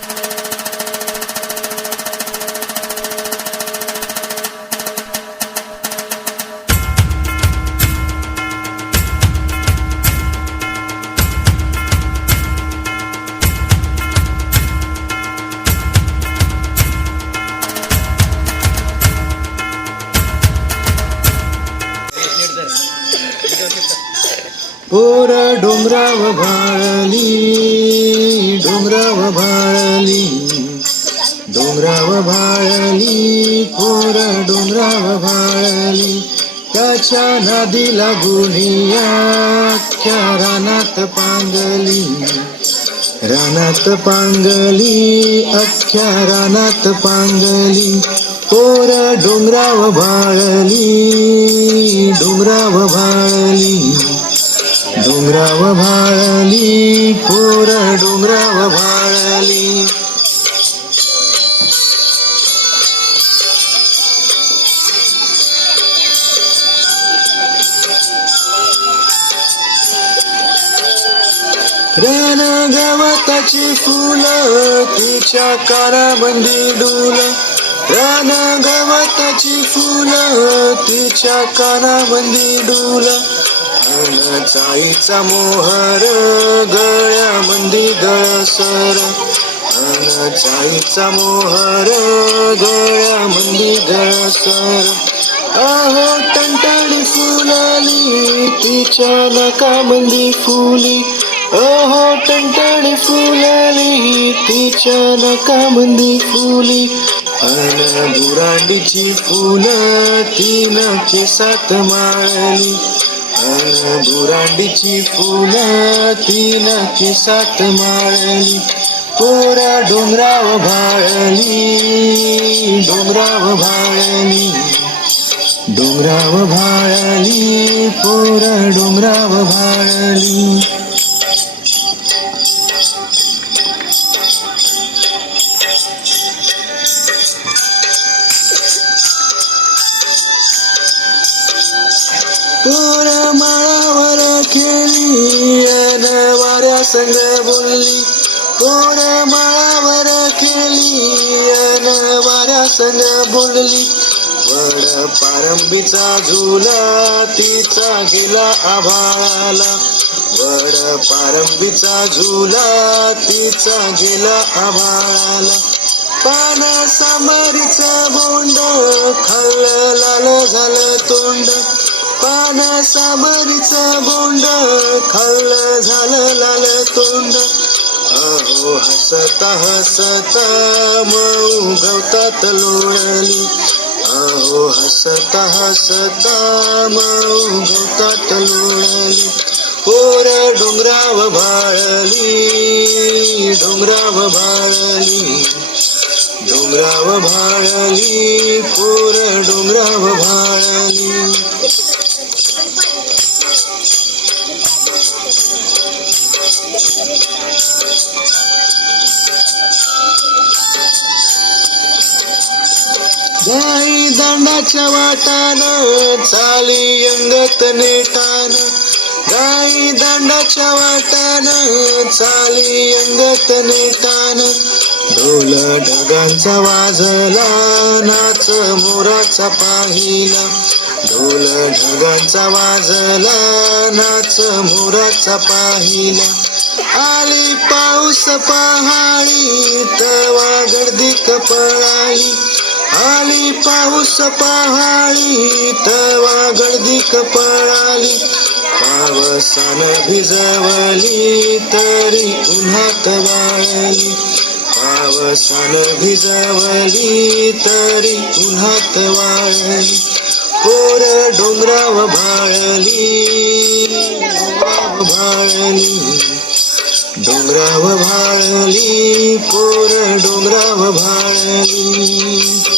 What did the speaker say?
Thank you. पोर डोंगराव भाळली डोंगराव भाळली. डोंगराव भाळली पोर डोंगराव भाळली. त्याच्या नदीला लागून अख्ख्या रानात पांगली. रानात पांगली अख्ख्या रानात पांगली. पोर डोंगराव भाळली डोंगराव भाळली. डोंगराव भाळली पोर डोंगराव भाळली. रान गवताची फुलं तिच्या काराबंदी डुल. रान गवताची फुलं तिच्या काराबंदी डुल. चाईचा मोहर गळ्यामंदी गळसर. अन चाईचा मोहर गळ्यामंदी गळसर. आहो टणटणी फुलाली तिच्या नकामंदी फुली. अहो टणटणी फुलाली तिच्या नकामंदी फुली. अन बुरांडीची फुलं तीन केसात माळली. अन बुरांडीची फुलं तीन केसात माळली पोरा डोंगराव भाळली डोंगराव भाळली डोंगराव भाळली पोर डोंगराव भाळली. कोरा संग बोलली कोण माळावर केली अन संग बोलली वड पारंबीचा झुला तिचा गेला आभाळाला. वड पारंबीचा झुला तिचा गेला आभाळाला. पान सामरीचं बोंड खाल्लं लाल झालं तोंड. पान सामरीचं बोंड खळ हसता हसता मऊ गवतात लोळली. आहो हसता हसता मऊ गवतात लोळली. पोर डोंगराव भाळली डोंगराव भाळली. डोंगराव भाळली पोर डोंगराव जाई दांडाच्या वाटान चाली अंगत नेटान. जाई दांडाच्या वाटान चाली अंगत नेटान. ढोल ढगांचा वाजला नाच मोराचा पाहिला. ढोल ढगांचा वाजला नाच मोराचा पाहिला. आली पाऊस पहाळी तवा गर्दी कपळाई. आली पाऊस पहाडी तवा गर्दी कपळाली. पावसान भिजवली तरी उन्हात वाळली. पावसान भिजवली तरी उन्हात वाळली. पोर डोंगराव भाळली भाळली. डोंगराव भाळली पोर डोंगराव भाळली.